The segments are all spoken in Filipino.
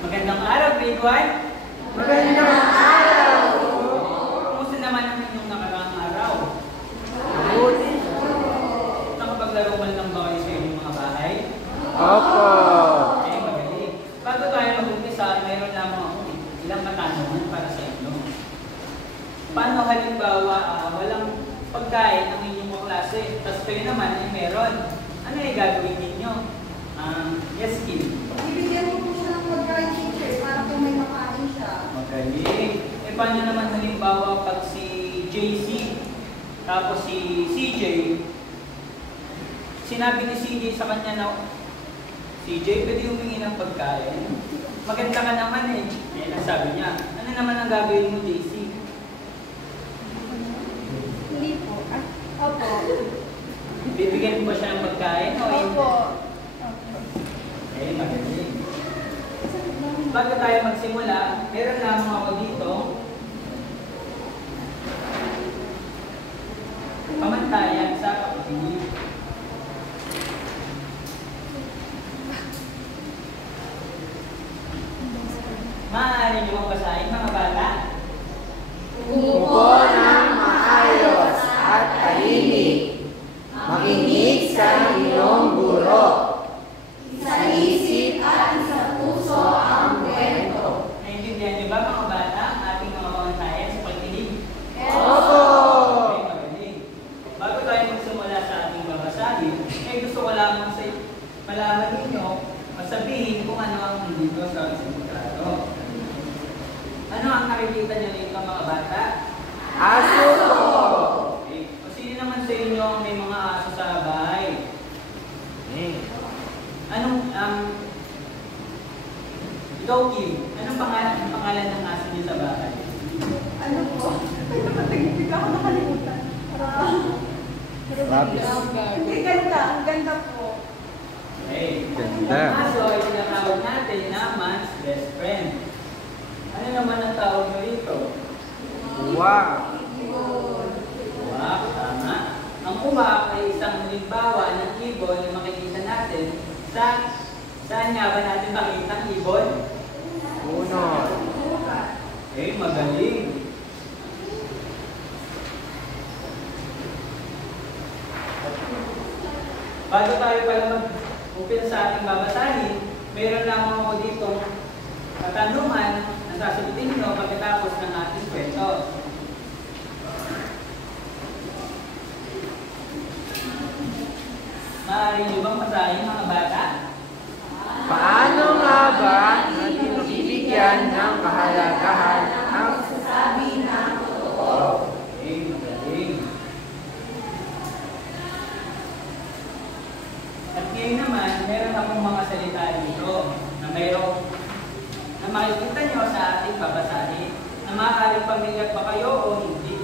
Magandang araw, grade 1. Magandang araw! Kumusta naman ang inyong nakaraang araw? Mabuti. Nakapaglaro man lang ba kayo sa inyong mga bahay? Opo! Okay, magaling. Bago tayo mag-umpisa, mayroon lamang ako ilang katanungan para sa inyo. Paano halimbawa walang pagkain ang inyong klase, tapos kayo naman ay meron? Ano ay gagawin ninyo? Yes, Kim. Bibigyan ko po siya ng pagkain teacher para po may makain siya. Magaling. Eh, paano naman halimbawa pag si JC, tapos si CJ, sinabi ni CJ sa kanya na, CJ, pwede humingi ng pagkain? Maganda ka naman eh. Eh, nasabi niya, ano naman ang gagawin mo, JC? Hindi po. Opo. Bibigyan mo ba siya ng pagkain o hindi? Opo. Eh, magaling. Bago tayo magsimula, meron lamang ako dito pamantayan sa pakikinig. Maaari niyo bang basahin, mga bata? Umupo ng maayos at tahimik. Makinig sa iyong guro. Sa isip at sa puso ang kwento. Naintindihan niyo ba, mga bata, ang ating mga pamantayan sa pakikinig? Opo! Okay, magaling. Bago tayo magsimula sa ating babasahin, eh gusto ko lamang sa malaman ninyo masabihin kung ano ang dito sa isang litrato. Ano ang nakikita niyo dito, mga bata? Aso po! Okay. O sino naman sa inyo ang may mga aso sa bahay? Anong, ikaw, Kim, anong pangalan ng aso niyo sa bahay? Ano po? Ay, napatagipig ako, nakalimutan. Rabbit. Hindi, ganda. Ang ganda po. Okay. Ganda. Ang aso ay tinatawag natin na man's best friend. Ano naman ang tawag nyo rito? Wow! Uwak, tama. Ang uwak ay isang halimbawa ng ibon na makikita natin saan nga ba natin makita ang ibon? Unod. Eh, magaling. Bago tayo pala mag-umpisa sa ating babasahin, mayroon lamang ako dito katanungan na sasagutin nyo pagkatapos ng ating kwento. Maaari nyo bang masahin, mga bata? Paano nga ba natin mabibigyan ng kahalagahan ang Sabi ng totoo. Okay, magaling. At ngayon naman, meron akong mga salita dito na makikita nyo sa ating babasahin na maaaring pamilyar ba kayo o hindi.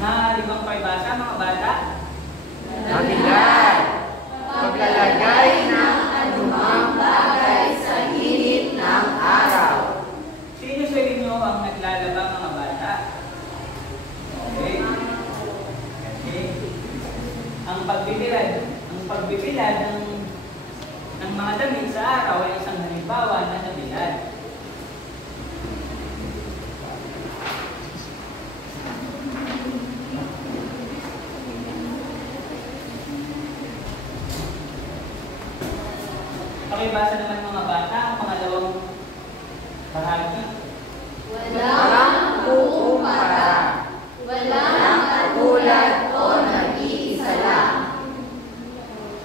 Maaari bang paibasa, mga bata? mabigat? Paglalagay ng anumang bagay sa init ng araw. Sino sa inyo ang naglalaba, mga bata? Okay. Okay. Ang pagbibilad ng mga damit sa araw ay isang halimbawa na nabilad. Pakibasa naman, mga bata, ang pangalawang bahagi. Walang kukumpara. Walang katulad o nag-iisa lang.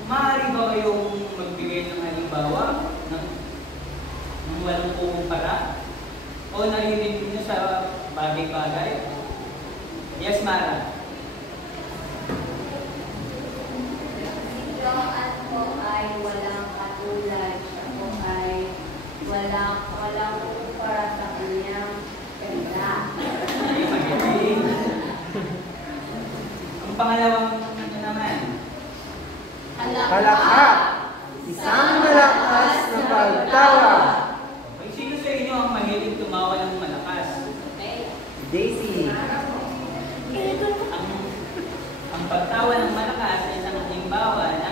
Maaari ba kayong magbigay ng halimbawa ng walang kukumpara? O narinig niyo sa bagay-bagay? Yes, Mara. At po ay walang katulad. Siya po ay walang kumpara sa kanyang ganda. Okay, magaling. Ang pangalawang ano naman? Palaka. Isang malakas na pagtawa. Okay, sino sa inyo ang mahilig tumawa ng malakas? Daisy. Ang pagtawa ng malakas ay isang halimbawa na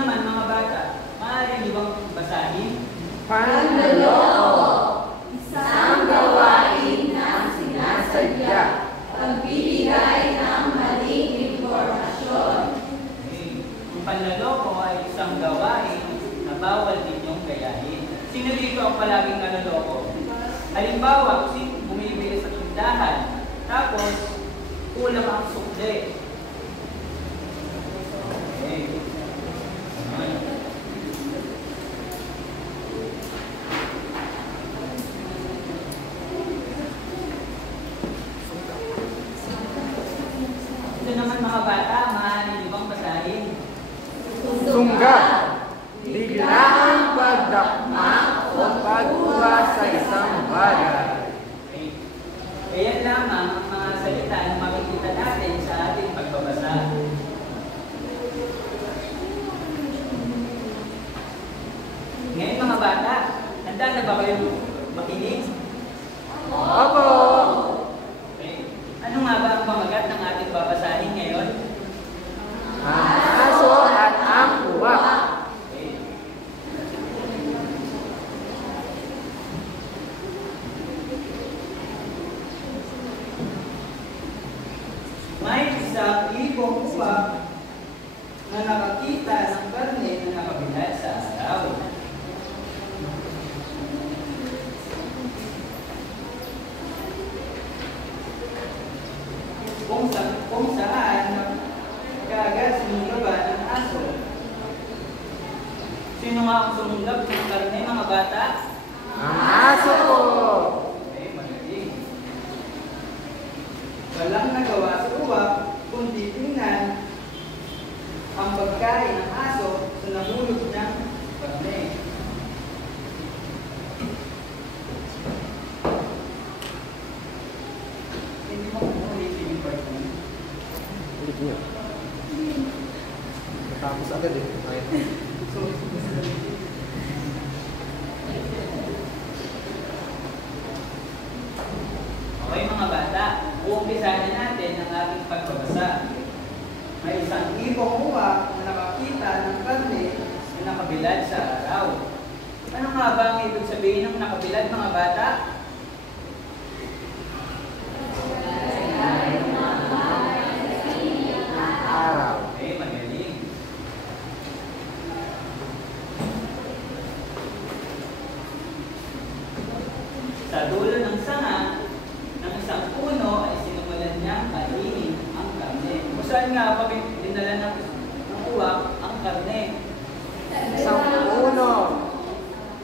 naman mga bata, maaari niyo bang basahin? Panloloko, isang gawain na sinasadya, pagbibigay ng maling impormasyon. Okay. Ang panloloko ay isang gawain na bawal ninyong gayahin. Sino dito ang palaging naloloko? Halimbawa, kung bumibili sa tindahan, tapos kulang ang sukle. Okay. Ito naman mga bata, maaari niyo bang basahin? Sungga, biglaang pagdakma o pagkuha sa isang bagay. Okay. Ayan lamang ang mga salita na makikita natin sa ating pagbabasa. Ngayon mga bata, handa na ba kayo makinig? Opo! Okay. Ano nga ba ang pamagat ng ating babasahin ngayon? Ang aso at ang uwak. Okay. May isang ibong uwak na nakakita ng karne na nakabilad sa araw. Kung saan kaagad sumunggaban ng aso. Sino nga ang sumunggab ng karne mga bata? Ang aso po! Okay, magaling. Walang nagawa sa uwak kundi tingnan ang pagkain ng aso sa nahulog niyang karne. Hindi mo ulitin yung part mo. Ulit niyo. Matapos agad eh. Okay mga bata, uumpisahan na natin ang ating pagbabasa. May isang ibong uwak na nakakita ng karne na nakabilad sa araw. Ano nga ba ang ibig sabihin ng nakabilad mga bata? Araw. Okay, magaling. Sa dulo ng sanga ng isang puno ay sinimulan niyang kainin ang karne. Kung saan nga pa dinala ng uwak ang karne? Isang puno.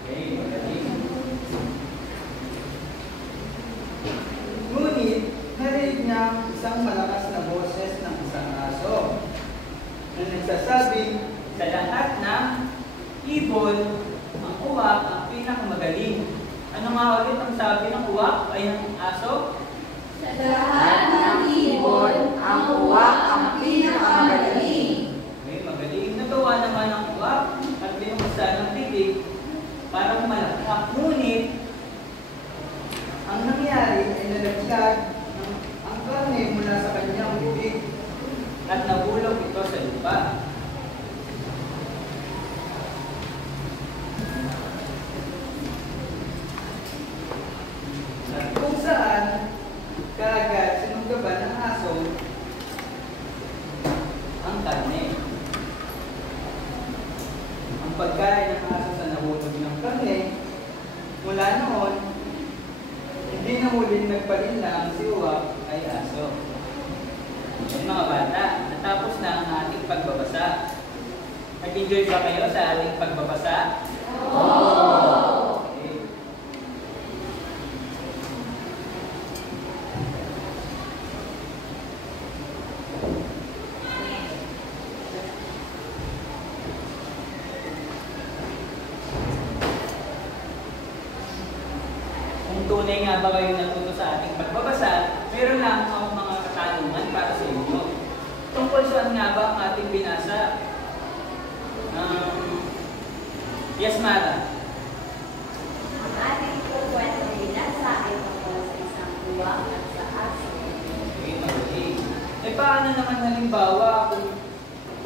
Okay, magaling. Ngunit, narinig niya isang malakas na boses ng isang aso na nagsasabing sa lahat ng ibon, ang uwak ang pinakamagaling. Ano nga ulit ang sabi ng uwak ay ng aso? Sa lahat ng ibon, ang uwak ang pinakamagaling. Okay, magaling. Nagawa naman ang uwak at binuksan ng bibig para malakpak. Ngunit, ang nangyari ay nalaglag ang karne mula sa kanyang bibig at nabulok ito sa lupa. At kung saan, kaagad sinunggaban ng aso ang karne. Ang pagkain ng aso sa nahulog ng karne, mula noon, hindi na muling nagpalinla ang si uwak ay aso. Yan mga bata, natapos na ang ating pagbabasa. Nag-enjoy ba kayo sa ating pagbabasa? Okay. Kung tunay nga ba kayo natuto sa ating pagbabasa, meron lang akong mga katanungan para sa inyo. Tungkol saan nga ba ang ating binasa? Yes, Mara. Ang ating kwento binasa ay tungkol sa isang uwak at sa aso. Okay, magaling. Eh paano naman halimbawa kung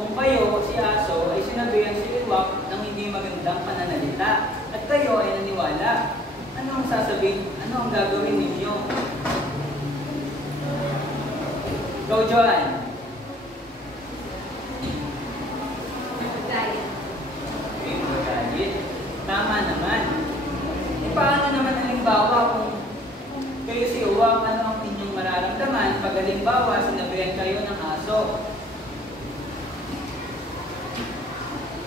Kung kayo, si Aso, ay sinabihan si Liwak ng hindi magandang pananalita at kayo ay naniwala, ano ang sasabihin? Ano ang gagawin ninyo? Go, Joanne! Magalit. Tama naman. E paano naman halimbawa kung kayo si Uwak, ano ang inyong mararamdaman pag halimbawa sinabihan kayo ng aso?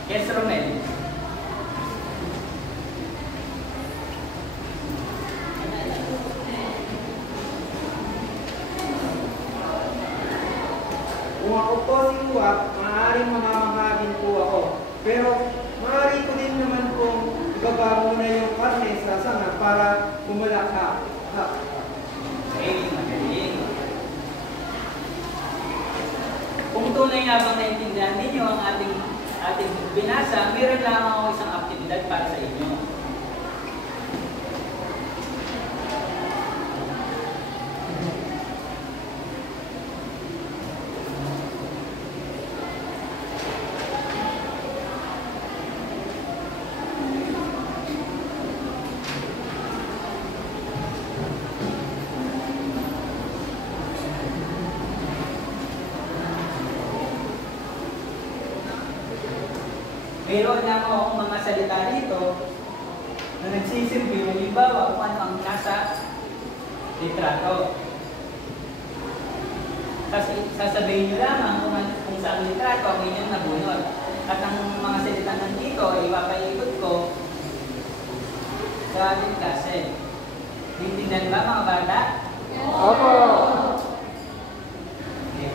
Yes, Romel. Kung ako po si Uwak, maaaring mamamahagin po ako. Pero maaari ko din naman pong ibaba muna yung karne sa sanga para bumalakha. Okay, magaling. Kung tunay nga bang naintindihan ninyo ang ating binasa, meron lang ako isang aktibidad para sa inyo. Meron lang akong mga salita dito na nagsisilbi, halimbawa kung ano ang nasa litrato. Kasi sasabihin nyo lamang kung saan litrato ang inyong nabunod. At ang mga salita nandito ay ipapaikot ko sa ating klase. Naintindihan ba mga bata? Opo! Okay.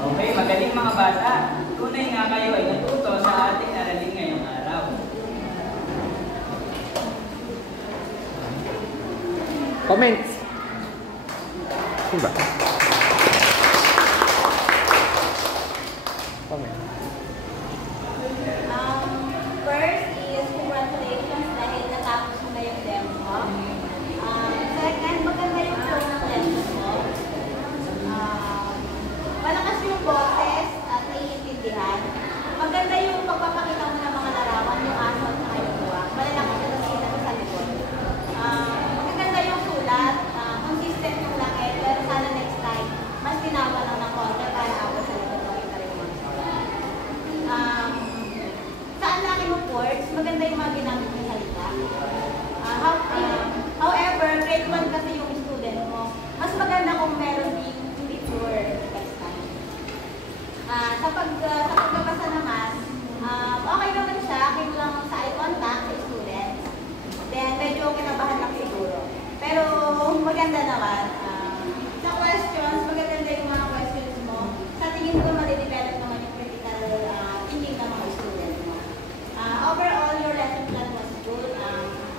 Okay, magaling mga bata. Tunay nga kayo ay natuto sa ating aralin ngayong araw. Comments? Diba? Comment. First is congratulations dahil natapos mo na yung demo. Second, maganda yung flow ng lesson mo. Malakas yung boses at naiintindihan. Maganda yung pagpapakita mo ng mga larawan, yung aso at mga yuwa. Malalaki na nakita mo sa likod. Maganda yung sulat, consistent yung laki, pero sana next time, mas tinawa lang ng konti para abot sa likod makita rin mo. Sa laki mo words, maganda yung mga ginamit ng salita. However, grade 1 kasi yung student mo, mas maganda kung meron din picture next time. Sa pagbabasa naman, okay naman siya, kayo lang sa eye contact sa students. Then, medyo kinabahan lang siguro. Pero, maganda naman. Sa questions, magaganda yung mga questions mo. Sa tingin ko, malidevelop naman yung critical thinking ng mga students mo. Overall, your lesson plan was good.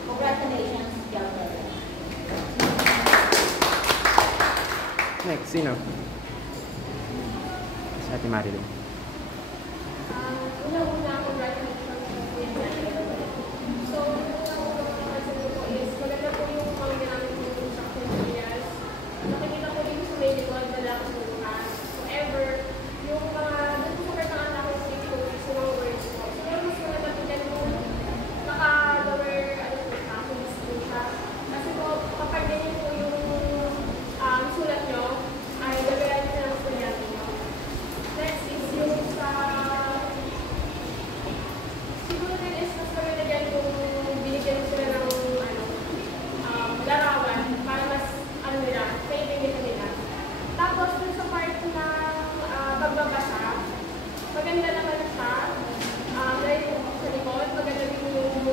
Congratulations, job well done. Next, sino? Si Ate Marilyn. Una-una, congratulations sa Kuya Mario. So, yung po is, maganda po yung mga ginamit mo yung instruction materials. Nakikita ko rin sa may likod na lang sa bukas. However, yung doon po sa pertangan ako sa coach sa mga words ko. So, mas maganda po dyan kung naka-lower, full screen siya. Kasi po, kapag ganyan po yung sulat nyo, ay gagayan nyo ng estudyante nyo. Next is yung sa siguro din is mas maganda dyan kung binigyan sila ng larawan para mas nila, kaibigan nila. Tapos dun sa part ng pagbabasa, maganda naman siya. Dahil sa likod, maganda din yung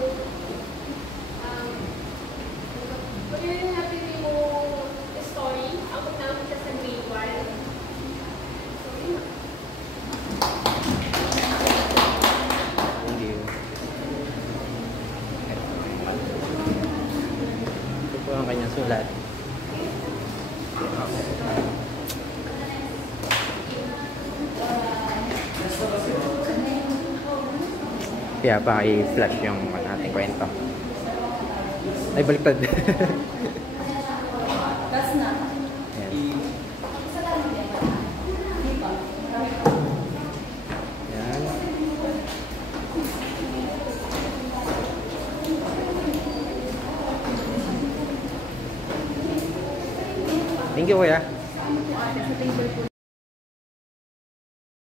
maganda din natin yung story. Ang namin siya sa grade 1. So, yun. Thank you. Ito po ang kanyang sulat. Gusto ko siya. Kaya pa i-flash yung ating kwento. Ay, baliktad. Last na. Ayan. Ayan. Thank you, kuya. Ate, sa table po